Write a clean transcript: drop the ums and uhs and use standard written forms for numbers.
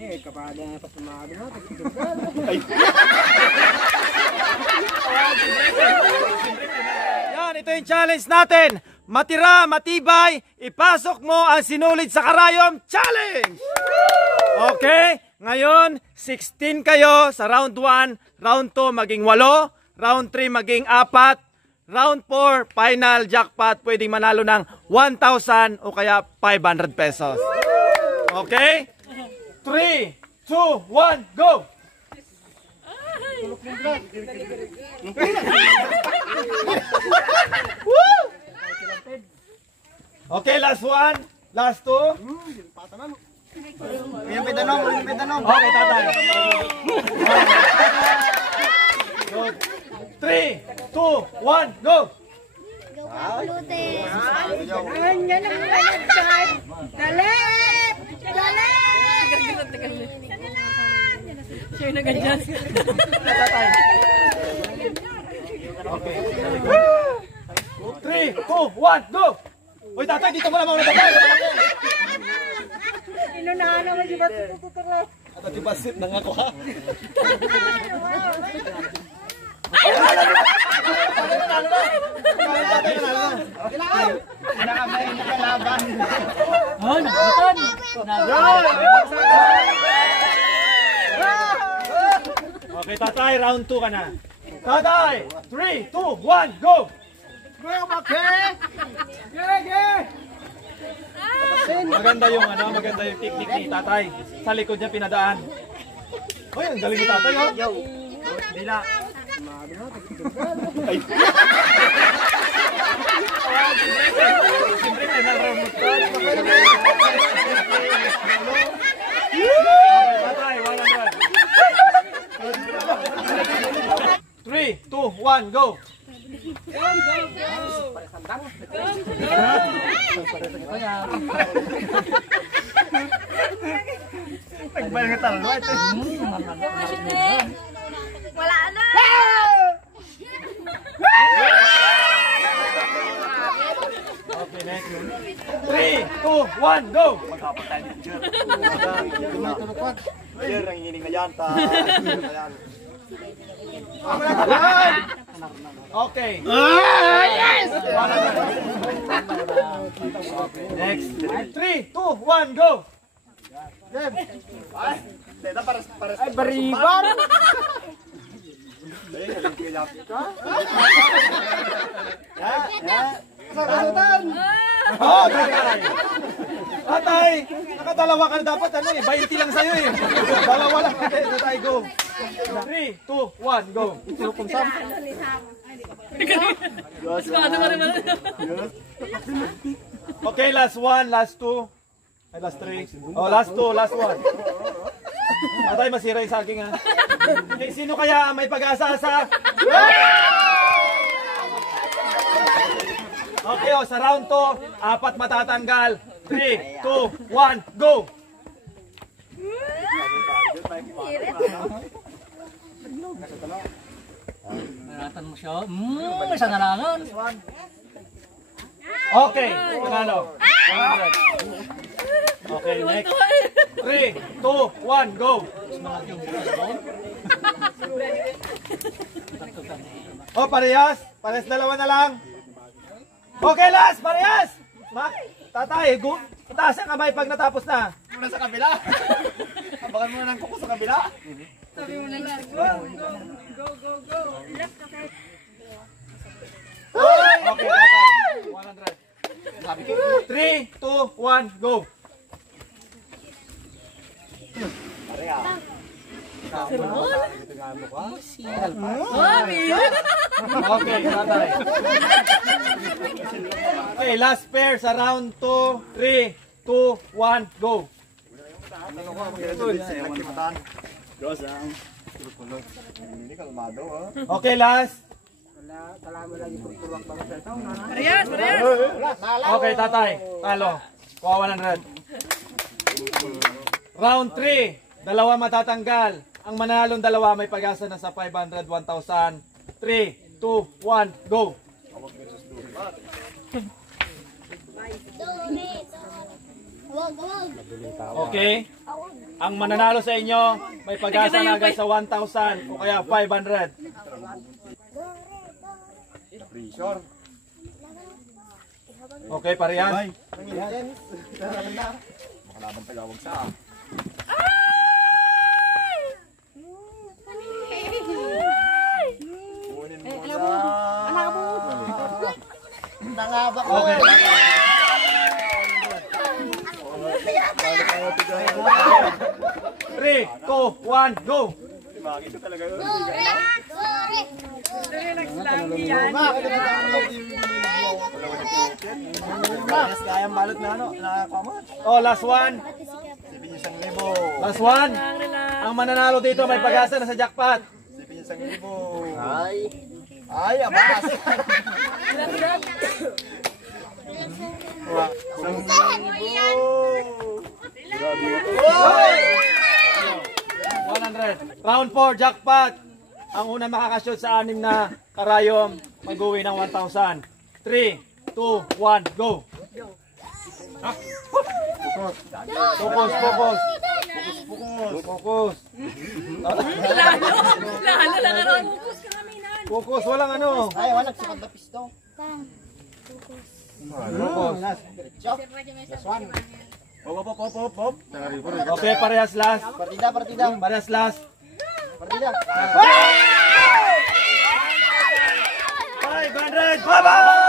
Kapada na pasumado na. Yan, ito yung challenge natin. Matira, matibay, ipasok mo ang sinulid sa karayom challenge! Okay, ngayon 16 kayo sa round 1, round 2 maging 8, round 3 maging 4, round 4 final jackpot, pwedeng manalo ng 1,000 o kaya 500 pesos. Okay? 3, 2, 1, go! Okay, last one. Last two. Yung pedanong, yung pedanong. Okay, tatay. 3, 2, 1, go! Dali! Dali! Siya na ganyan. Okay. 3, 2, 1, go! Uy, tatay, dito mo na muna, tatay. Inunahan naman si Basit tututuro. At di Basit, nangako ha? Okay, tatay, round 2 ka na. Tatay, 3, 2, 1, go! Maganda yung maganda yung technique ni tatay. Sa likod niya pinadaan. Hoy, ang galing ni tatay, oh. Yo. Dila. Ay. Siyempre, tatay, 100. 3, 2, 1, go! Wala na! Okay, next. 3, 2, 1, go! Magkapag tayo ni Jer. Jer, ang ining na yan. Okay. Yes! Next. 3, 2, 1, go! Ay, bariban! Ay, haling kuyapit ka. Sarasutan! Oh, tatay! Tatay! Nakadalawa ka na dapat, 20 lang sa'yo eh. Dalawa lang. Okay, tatay, go. 3, 2, 1, go. Itulog Sam. Okay, last one, last two. Ay, last three. Oh, last two, last one. Tatay, masira yung saging ha. Okay, sino kaya may pag-asa sa... Okay, oh, sa round 2, 4 matatanggal. 3, 2, 1, go! Naratan mo siya. Isa na langan. Okay, panalo. 100. Okay, next. 3, 2, 1, go! Oh, parehas. Parehas dalawa na lang. Okay, last. Parehas. Tatay, itaas ang kamay pag natapos na. Muna sa kabila. Abangan muna ng kuko sa kabila. Sabi mo na lang, go, go, go, go, go. Left, okay. Okay, tatay. 100. Sabi ko, 3, 2, 1, go! pareha. Okay, tatay. Okay, last pair sa round 2. 3, 2, 1, go! Ano ko, nagkipatan. Diyos ang kulot. Hindi ka lumado, ha? Okay, last. Parehas, parehas. Okay, tatay. Talo. Kuha 100. Round 3. Dalawa matatanggal. Ang manalong dalawa may pag-asa na sa 500, 1,000. 3, 2, 1, go! Wag, wag. Okay. Ang mananalo sa inyo, may pag-asa na agad sa 1,000 o kaya 500. Pressure. Okay, parehas. Makalaban tagawag sa kunin mo na. Nangabak ko. Okay. Three, two, one, go! Bakit talaga yun? Relax lang yan. Mas kayang balot na ano, nakakamot. Oh, last one. Sipin yung 1,000. Last one. Ang mananalo dito may pag-asa na sa jackpot. Sipin yung 1,000. Ay, abas. Oy! 100. Round 4, jackpot. Ang una makakashoot sa 6 na karayom, mag-uwi ng 1,000. 3, 2, 1, go! Focus, focus. Focus. Lalo lang ron. Focus, walang ano. Ay, walang sa pagdapisto. Focus. Hop. Okay, parehas last. Partida. Parehas last. Partida. 500! Bye-bye!